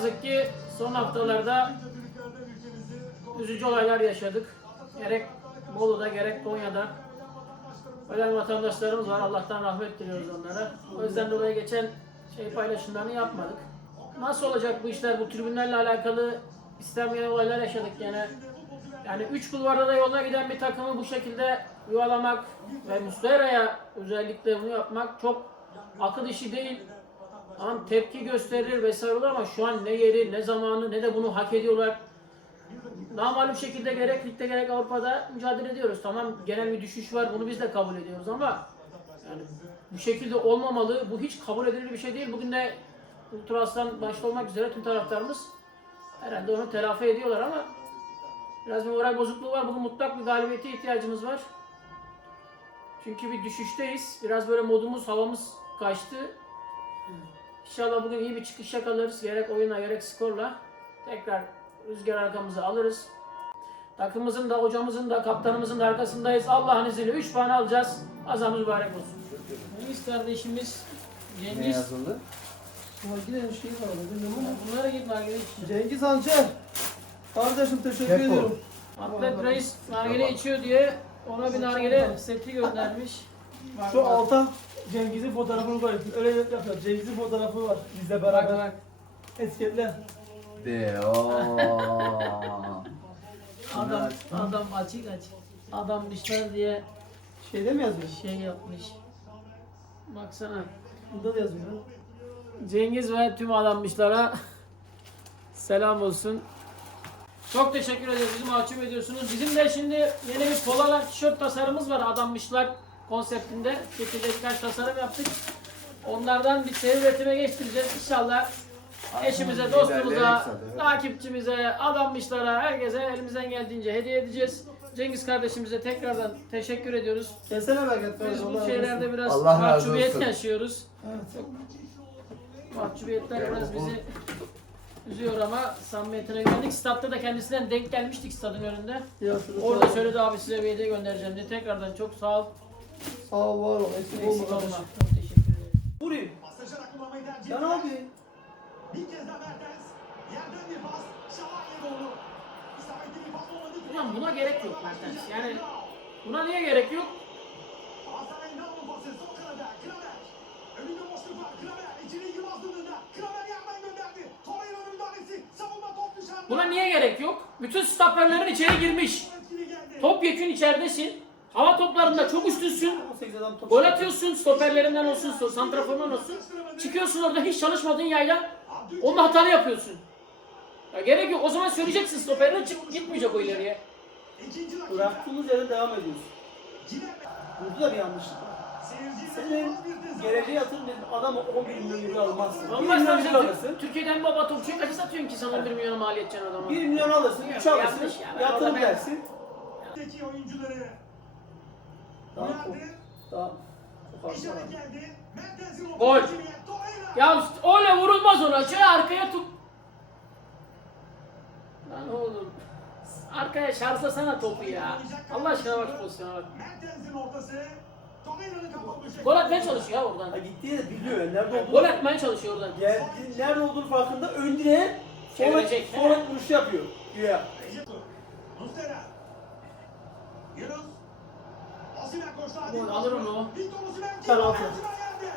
yazık ki son haftalarda üzücü olaylar yaşadık. Gerek Bolu'da gerek Konya'da. Ölen vatandaşlarımız var. Allah'tan rahmet diliyoruz onlara. O yüzden dolayı geçen şey paylaşımlarını yapmadık. Nasıl olacak bu işler? Bu tribünlerle alakalı istenmeyen olaylar yaşadık gene. Yani üç kulvarda da yoluna giden bir takımı bu şekilde yuvalamak ve Muslera'ya özellikle bunu yapmak çok akıl işi değil. Tamam tepki gösterir vesaire olur ama şu an ne yeri, ne zamanı, ne de bunu hak ediyorlar. Namalum şekilde gerek ligde gerek Avrupa'da mücadele ediyoruz. Tamam genel bir düşüş var bunu biz de kabul ediyoruz ama yani bu şekilde olmamalı. Bu hiç kabul edilir bir şey değil. Bugün de Ultra Aslan başta olmak üzere tüm taraftarımız herhalde onu telafi ediyorlar ama biraz bir moral bozukluğu var. Bugün mutlak bir galibiyete ihtiyacımız var. Çünkü bir düşüşteyiz. Biraz böyle modumuz, havamız kaçtı. İnşallah bugün iyi bir çıkış yakalarız. Gerek oyuna gerek skorla. Tekrar rüzgar arkamıza alırız. Takımımızın da, hocamızın da, kaptanımızın da arkasındayız. Allah'ın izniyle 3 puan alacağız. Azamız mübarek olsun. Cengiz kardeşimiz Ne Cengiz. yazıldı? Nargile şey var orada bilmiyorum ama. Bunlara git nargile. Cengiz Hançer. Kardeşim teşekkür Defol. ediyorum. Atlet Reis nargile içiyor diye ona bir nargile seti göndermiş. Şu alta Cengiz'in fotoğrafını koy. Öyle yapıyor. Cengiz'in fotoğrafı var. Bizle beraber. bak. Etiketle. De ooo. Adam, adam açık açık. Adammışlar diye Şeyde mi yazıyor? şey yapmış. Baksana. Burada da yazıyor. Cengiz ve tüm adammışlara selam olsun. Çok teşekkür ederiz. Bizi mahcup ediyorsunuz. Bizim de şimdi yeni bir polalar tişört tasarımımız var. Adammışlar konseptinde. Şekilde birkaç tasarım yaptık. Onlardan bir seri üretime geçtireceğiz. İnşallah eşimize, dostumuza, takipçimize, adammışlara, herkese elimizden geldiğince hediye edeceğiz. Cengiz kardeşimize tekrardan teşekkür ediyoruz. Kesene bereket. Biz bu şeylerde olsun. biraz Allah razı mahcubiyet olsun. yaşıyoruz. Evet. Mahcubiyetler biraz bizi üzüyor ama samimiyetine güvendik. Statta da kendisinden denk gelmiştik stadın önünde. Orada söyledi abi size bir hediye göndereceğim diye. Tekrardan çok sağ ol. Sağ ol var ol. Eksik olma Eksik olma. kardeşim. Çok teşekkür ederim. Vurayım. Paslaşarak kullanmayı tercih Ya ne ettiler. yapayım? Bir kez daha Mertens. Yerden bir pas. Şalanya doğru. İsabetli bir pas olmadı. Ulan buna gerek yok Mertens. Yani buna niye gerek yok? Galatasaray'ın Naldo pası. Sol kanada. Kramer. Önünde boşluk var. Kramer. İçeri Yılmaz dönüğünde. Kramer yerden gönderdi. Torreira'nın müdahalesi. Savunma top dışarıda. Buna niye gerek yok? Bütün stoperlerin içeri girmiş. Etkili geldi. Top yekün içeridesin. Hava toplarında çok üstünsün. 18 adam top. Gol atıyorsun stoperlerinden olsun, santraforundan olsun. Çıkıyorsun orada hiç çalışmadığın yayla. Onun hatalı yapıyorsun. Ya gerek yok. O zaman söyleyeceksin stoperine çık gitmeyecek o ileriye. Bıraktığımız yere devam ediyoruz. Burada da bir yanlışlık var. Senin geleceğe yatırım dedin. Adam 11 milyon euro almazsın. 1 Olmaz milyon tabii euro sen alırsın. Tür- Türkiye'den baba topçuyu kaça satıyorsun ki sana 1 milyona mal edeceksin adama? 1 milyon alırsın, Yok, 3 alırsın, yatırım dersin. Oyuncuları. Orta Gol. Ya öyle vurulmaz ona. Şöyle arkaya tut. Lan oğlum. Arkaya şarjlasana topu ya. Allah aşkına bak pozisyona bak. Gol atmaya çalışıyor ya oradan. Ha gittiği de biliyor ya nerede olduğunu. Gol atmaya çalışıyor oradan. Geldi, nerede olduğunu farkında ön direğe sonra, sonra vuruş yapıyor. Güya. Muslera. Yunus. Gol alır Osimhen. Penaltı. Geldi.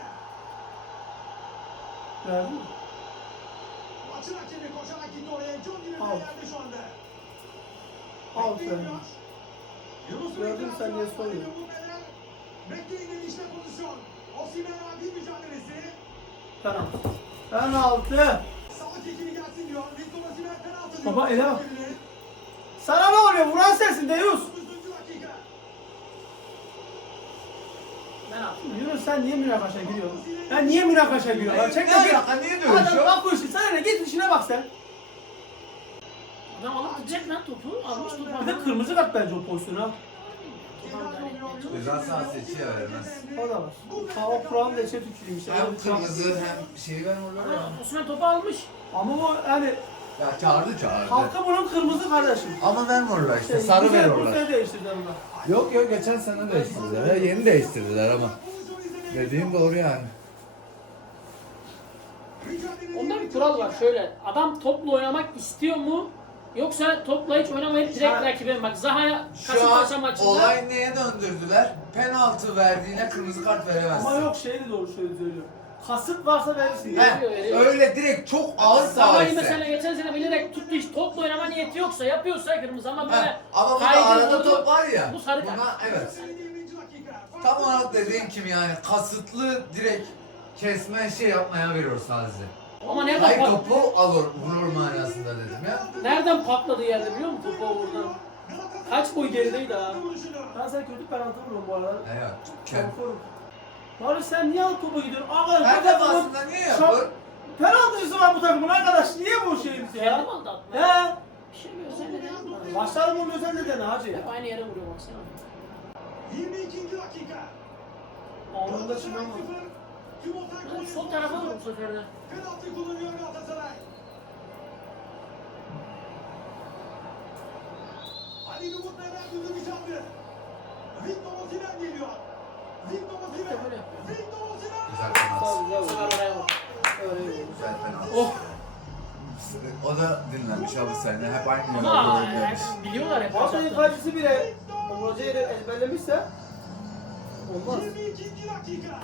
Verdi mi? Maçın hakemi koşarak gitti oraya. John gibi bir yerde şu anda. Al sen. Gördün sen niye soruyorsun? Bekleyin işte pozisyon. Osimhen adi mücadelesi. Penaltı. Penaltı. Sağlık ekibi gelsin diyor. Victor Osimhen penaltı diyor. Baba, ele. Sana ne oluyor? Vuran sensin Deyus. 9. dakika. Ben attım. Yunus sen niye münakaşa giriyorsun? Ya niye münakaşa giriyorsun? Lan çek Ne alaka? Niye dövüşüyor? Adam bak bu işi. Sana ne? Git işine bak sen. Adam alıp gidecek lan topu. Almış topu. Bir de kırmızı kart bence o pozisyona. Ceza sahası içi veremez. O da var. Hava kuralı da eşe tüküreyim işte. Hem kırmızı hem şey orada ya. Osman topu almış. Ama o yani Ya çağırdı çağırdı. halka bunun kırmızı kardeşim. Ama verme orada işte. Şey, Sarı ver orada. sene değiştirdiler bunlar. Yok yok geçen sene değiştirdiler. Yeni değiştirdiler ama. Dediğin doğru yani. Onda bir kural var şöyle. Adam topla oynamak istiyor mu? Yoksa topla hiç oynamayıp direkt rakibe mi? Bak Zaha'ya Şu Kasımpaşa an maçında olay neye döndürdüler? Penaltı verdiğine kırmızı kart veremezsin. Ama yok şey de doğru söylüyor. Kasıt varsa verirsin. He, Veriyor, veriyor. öyle direkt çok ağır faul mesela geçen sene bilerek tuttu hiç topla oynama niyeti yoksa yapıyorsa kırmızı ama böyle He, Ama burada kaydı, arada vurdu. top var ya. Bu sarı kart. Buna evet. Tam olarak dediğin gibi yani kasıtlı direkt kesme şey yapmaya veriyor sadece. Ama nereden, Hayır pat- topu alır, vurur manasında dedim ya. nereden patladı yerde biliyor musun topu oradan? Kaç boy gerideydi ha? Ben sana kötü penaltı vuruyorum bu arada. Evet. Korkuyorum. Barış sen niye alt topa gidiyorsun? Arkadaş Her bu takımın defasında niye yapıyor? penaltıcısı var bu takımın arkadaş. Niye bu şeyimiz ya? mi aldı atma? He? Bir şey mi özel neden yapmadı? Başlarım onun özel nedeni hacı ya. Hep aynı yere vuruyor baksana. 22. dakika. Anında şimdi ama. Ben sol tarafa vur bu sefer de. Penaltı kullanıyor Galatasaray. Ali Umut hızlı bir çaldı. Victor Osimhen geliyor. Güzel penaltı. Güzel Bu sefer oraya vur. Güzel penaltı. Oh! O da dinlenmiş abi sene. Hep aynı Ama yolda hep biliyorlar hep. Bazen zaten. kalecisi bile Hoca yeri ezberlemişse olmaz. 22. dakika.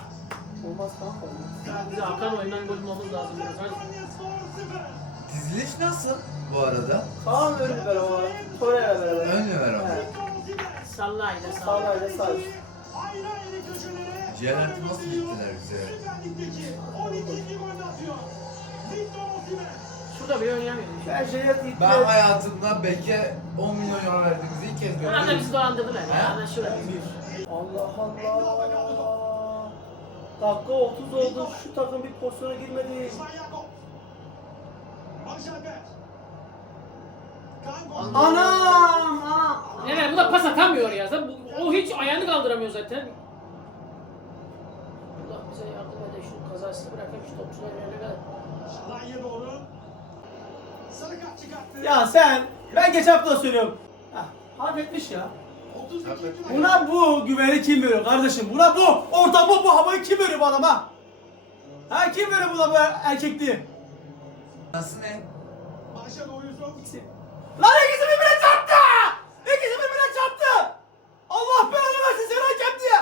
Olmaz kanka olmaz. Bize Hakan oyundan gol bulmamız lazım biraz. Hadi. Konyaspor 0. Diziliş nasıl bu arada? Kaan ver o. Torreira beraber. Ön ver ama. Evet. Salla ile Salla salla. ile sağ. Ayrı ayrı köşelere. Celent'i nasıl gittiler bize? Süper Lig'deki 12. golünü atıyor. Victor Osimhen. Şurada bir oynayamıyor. Ben şeye Ben titre. hayatımda Bek'e 10 milyon euro verdiğimizi ilk kez gördüm. bizi dolandırdılar. Ya. Şurada. Allah Allah. Dakika 30 oldu. Şu takım bir pozisyona girmedi. Anam! Anam! Evet bu da pas atamıyor ya. Zaten bu- O hiç ayağını kaldıramıyor zaten. Allah bize yardım ede şu kazasını bırakayım şu topçular yerine kadar. Şalanya doğru. Sarı kart çıkarttı. Ya sen, ben geçen hafta da söylüyorum. Hah, hak etmiş ya. 32. dakika. Buna bu güveni kim veriyor kardeşim? Buna bu ortamı bu havayı kim veriyor bu adama? Ha kim veriyor buna bu erkekliği? Nasıl ne? Barış'a doğru Yusuf. Lan ikisi birbirine çarptı! İkisi birbirine çarptı! Allah belanı versin seni hakem diye!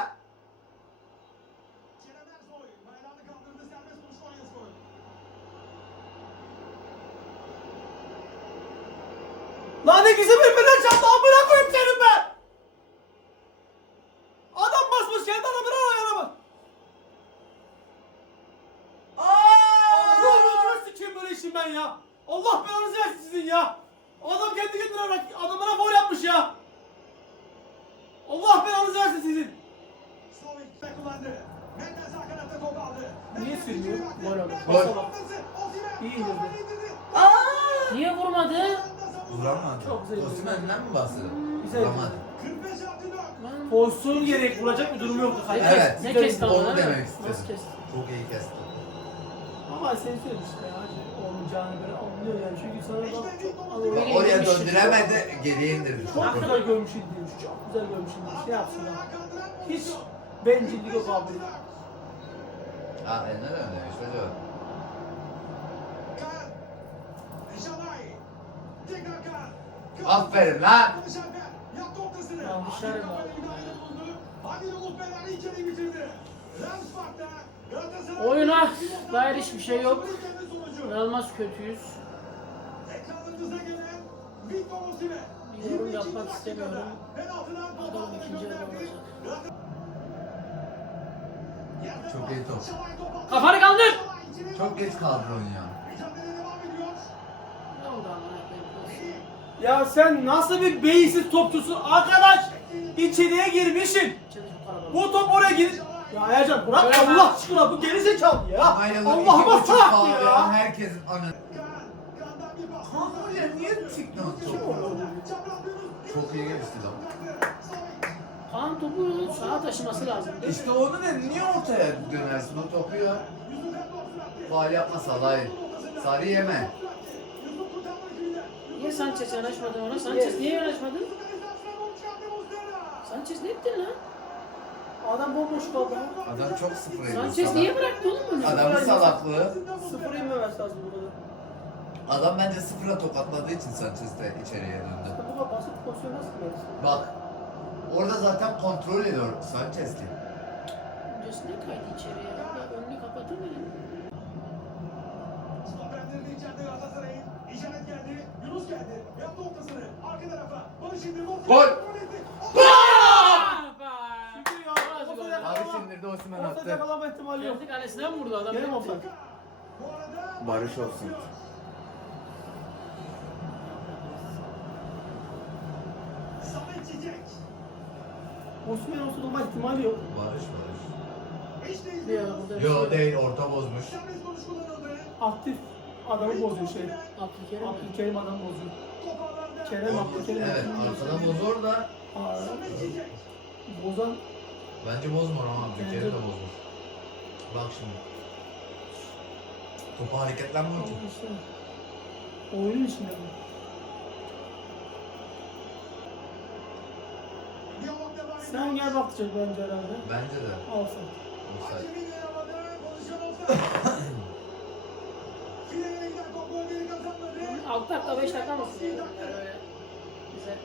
Kerem Ersoy. Bayrağını kaldırdı. Serbest vuruş Konyaspor. Lan ikisi birbirine çarptı amına koyayım senin ben! Adam basmış kendi adamına ayağına bak. Oluyor sikeyim böyle işim ben ya? Allah belanızı versin sizin ya! Adam kendi kendine adamına foul yapmış ya! Allah belanızı versin sizin! Niye sürüyor? Gol. ortası. Osimhen. İyi. Niye vurmadı? Vuramadı. Çok güzel. Osimhen'den mi bahsediyorsun? Güzel. Vuramadı. 45 artı 4. Lan. Pozisyon gerek vuracak bir durum yoktu. Ne, Hayır. Evet. ne kesti? Onu demek Nasıl istedim. kesti? Çok iyi kesti. Ama sen söyledin işte ya. Olmayacağını böyle anlıyor yani. Çünkü sana Öyle Bak, Oraya indirmiş. döndüremedi, geriye indirdi. Çok güzel görmüş demiş. Çok güzel görmüş demiş. Şey yapsın ya. Hiç bencillik yok abi. Ha, e, ne öyle işte diyor. Kaan. Şalay. Tekrar Kaan. Kaan. Aferin lan. Barış Alper yaptı ortasını. Yanlışlar Adil var. kafayla müdahalede bulundu. Adil Umut Beyler ilk Ramspark'ta Galatasaray- Oyuna dair hiçbir şey yok. İnanılmaz kötüyüz. Bir yorum 22. yapmak istemiyorum. Adam ikinci yarı olacak. Çok iyi top. Kafanı kaldır. Çok geç kaldı ya. Mücadele devam ediyor. Ne oldu amına koyayım? Ya sen nasıl bir beyinsiz topçusun arkadaş? İçeriye kalabalık. Bu top oraya gir. Ya Ercan bırak Öyle Allah aşkına bu geri zekalı ya. Allah'ıma sağ ya. ya. Herkesin anı. Oraya niye çıktı. Çok iyi geçti lan. Kaan topu sağa taşıması lazım. İşte onu ne? Niye ortaya dönersin o topu ya? Faal yapma Salah'ı. Sarı yeme. Niye Sanchez yanaşmadı ona? Sanchez niye yanaşmadın? Sanchez ne ettin lan? Adam bomboş kaldı. Adam çok sıfır ediyor. Sanchez niye bıraktı oğlum bunu? Adamın salaklığı. Sıfır inmemesi lazım burada. Adam bence sıfıra tokatladığı için Sanchez de içeriye döndü. Bu kadar basit pozisyon nasıl verirsin? Bak. Orada zaten kontrol ediyor Sanchez ki. Öncesine kaydı içeriye. Ya önünü kapatır mı? Stoperleri içeride Galatasaray'ın. İşaret geldi. Yunus geldi. Yaptı ortasını. Arka tarafa. Barış indirdi. Gol! Abi sindirdi Osimhen Ortada attı. yakalama ihtimali yok. Geldi kalesine mi vurdu adam? Gene mi offside? Barış olsun. Osman olsa olma ihtimali yok. Barış Barış. Ya burada şey Yo yok. değil orta bozmuş. Aktif adamı bozuyor şey. Abdülkerim mi? Abdülkerim adamı bozuyor. Kerem Abdülkerim. Evet arkadan bozor da Aa. Bozan bence bozmur ama Abdülkerim de bozmuş. Bak şimdi. Topa hareketlenmiyor ki. işte. Oyunun içinde ediyor. Sen gel bakacak bence herhalde. Bence de. Al sen. Offside. 6 dakika 5 dakika mı sürüyor? Yani öyle bize.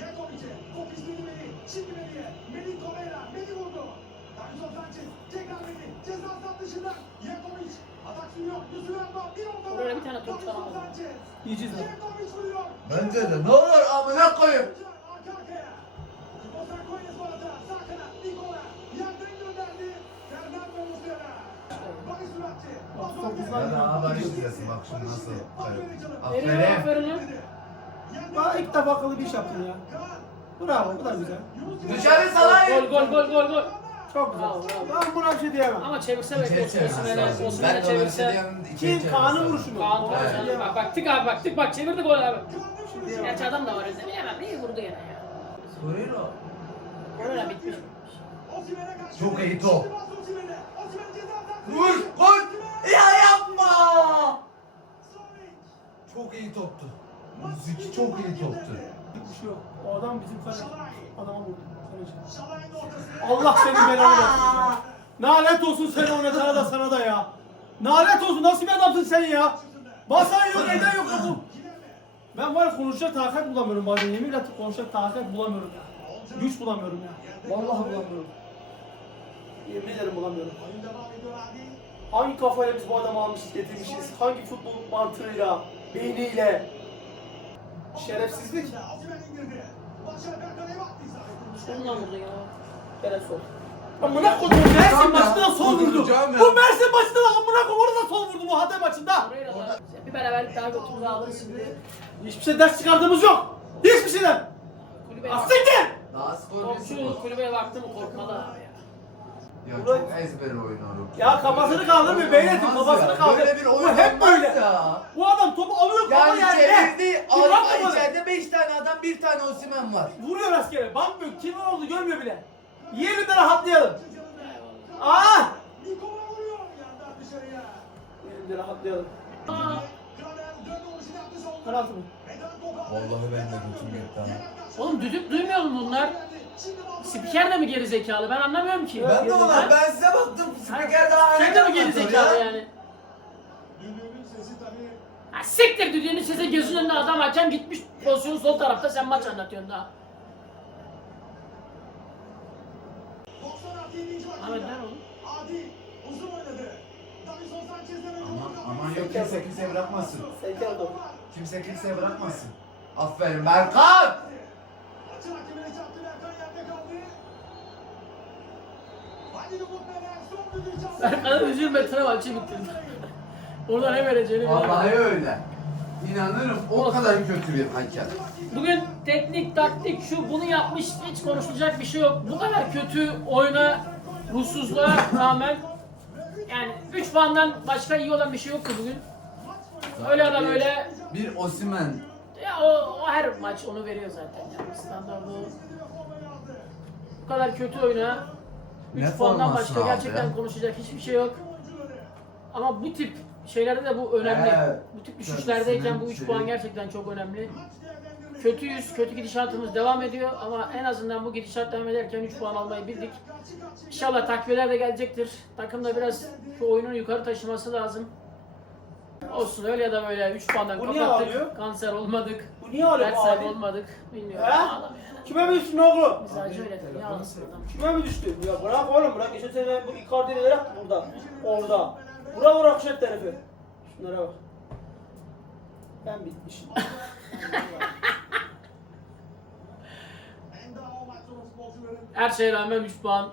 Yakovic'e. Top istedi Melih. Şimdi Melih'e. Melih Torreira. Melih vurdu. Davinson Sanchez. Tekrar Melih. Ceza sahası dışından. Yakovic. Atak sürüyor. Yusuf Erdoğan. Bir tane top Davinson. Sanchez. Yakovic vuruyor. Bence de. Ne olur amına koyayım. Arka arkaya. Ozan Koynes bu arada. Sağ kanat. Nikola. Yerden gönderdi. Fernando Muslera. Barış Muratçı. Batuhan dokuz geldi. var. Ya da Barış izlesin bak şimdi nasıl. Veriyor Aferin. aferin lan. Bana ilk defa akıllı bir iş yaptın ya. Bravo bu da güzel. Dışarı salayım. Gol gol gol gol gol. Çok güzel. Bravo, bravo. Ben buna bir şey diyemem. Ama çevirse belki İçeri olsun. çevirmesi Osimhen'e lazım. Ben de şey çevirse. diyemem. içeri Kim? çevirmesi Kaan'ın lazım. vuruşu mu? Kaan Ona Tolga. diyemem. Bak bak tık abi bak tık bak çevirdi gol abi. Gerçi adam da var izle. Bilemem iyi vurdu gene ya. Buyurun. Öyle bitmiş. Çok iyi top. Vur, gol. Ya yapma. Çok iyi toptu. Müzik çok iyi toptu. Bir şey yok. O adam bizim falan. Adama vurdu. Allah senin belanı versin. Nalet olsun seni oynatana da sana da ya. Nalet olsun nasıl bir adamsın sen ya. Basan yok eden yok oğlum. Ben var ya konuşacak takat bulamıyorum bazen yemin ederim konuşacak takat bulamıyorum ya. Güç bulamıyorum ya. Vallahi bulamıyorum. Yemin ederim bulamıyorum. Hangi kafayla biz bu adamı almışız getirmişiz? Hangi futbol mantığıyla, beyniyle? Şerefsizlik. Sonuna vurdu ya. Gene sol. Amına koydum Mersin Tamam ya, maçında da sol vurdu. Bu Mersin maçında da amına koydum orada da sol vurdu bu Hatay maçında. Bir beraberlik daha götümüze alırız şimdi. Hiçbir şey ders çıkardığımız yok. Hiçbir şeyden. Kulübeye bak. Asiktir. Daha skor skor. kulübeye baktı mı korkmalı abi ya. Ya çok ezber oynuyorum. Ya kafasını kaldırmıyor Beyletim Olmaz kafasını ya. kaldır. Böyle bir Bu oyun hep olmaz böyle. Ya. Bu adam topu alıyor kafa Yani yerde. çevirdi. Kim ay, bunu? içeride 5 tane adam, bir tane Osimhen var. Vuruyor rastgele. Bakmıyor. Kim oldu görmüyor bile. Yiyelim de rahatlayalım. Aa! Nikola vuruyor yandan dışarıya. Yiyelim de rahatlayalım. Aa, Kramer oluşunu yaptı savunma. Penaltı mı? Vallahi ben de götüm ha. Oğlum düdük duymuyor mu bunlar? Spiker de mi geri zekalı? Ben anlamıyorum ki. Ben de ona, ben size baktım. Spiker daha Sen de mi geri zekalı ya. yani? Düdüğünün sesi tabii. Ha siktir düdüğünü size gözünün önünde adam hakem gitmiş pozisyon sol tarafta sen maç anlatıyorsun daha. 96 yedinci dakika. Ahmet ver oğlum. Adi uzun oynadı. Davinson Sanchez'le ve Aman, aman yok kimse kimseye bırakmasın. Sevkiyat o. Kimse kimseye bırakmasın. Aferin Berkan. Açın hakemine çarptı. Berkan yerde kaldı. Hadi Umut Meler son düdüğü çaldı. Berkan'ın üzülme maçı bitirdi. Oradan ne vereceğini bilemem. Vallahi öyle. İnanırım o kadar kötü bir hakem. Bugün teknik, taktik, şu bunu yapmış hiç konuşulacak bir şey yok. Bu kadar kötü oyuna, ruhsuzluğa rağmen yani 3 puandan başka iyi olan bir şey yoktu bugün. Öyle adam öyle Bir Osimhen. ya o, o her maç onu veriyor zaten yani standart o. Bu kadar kötü oyuna 3 Ne puandan başka gerçekten ya? konuşacak hiçbir şey yok. Ama bu tip şeylerde de bu önemli. Evet. Bu tip düşüşlerdeyken bu 3 Şey- puan gerçekten çok önemli. Kötüyüz, kötü gidişatımız devam ediyor ama en azından bu gidişat devam ederken 3 puan almayı bildik. İnşallah takviyeler de gelecektir. Takım da biraz şu oyunun yukarı taşıması lazım. Olsun öyle ya da böyle 3 puandan Bu niye kapattık. Kanser olmadık. Bu niye ağlıyor Dert bu sahibi abi? olmadık. Bilmiyorum. He? Ağlamıyor. Kime mi düştün oğlum? Mizacı öyledir. Niye ağlasın adam? Kime mi düştün? Ya bırak oğlum bırak. Geçen sene bu Icardi neler yaptı burada? Orada. Bura bırak şu tarafa. Şunlara bak. Ben bitmişim. Her şeye rağmen 3 puan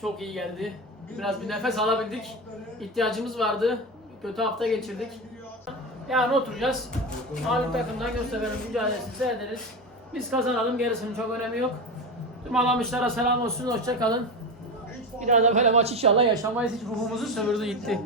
çok iyi geldi. Biraz bir nefes alabildik. İhtiyacımız vardı. Kötü hafta geçirdik. Yani oturacağız. Mağlup takımdan Göztepe'nin mücadelesini seyrederiz. Biz kazanalım gerisinin çok önemi yok. Tüm alamışlara selam olsun. Hoşça kalın. Bir daha da böyle maç inşallah yaşamayız. Hiç ruhumuzu sömürdü gitti.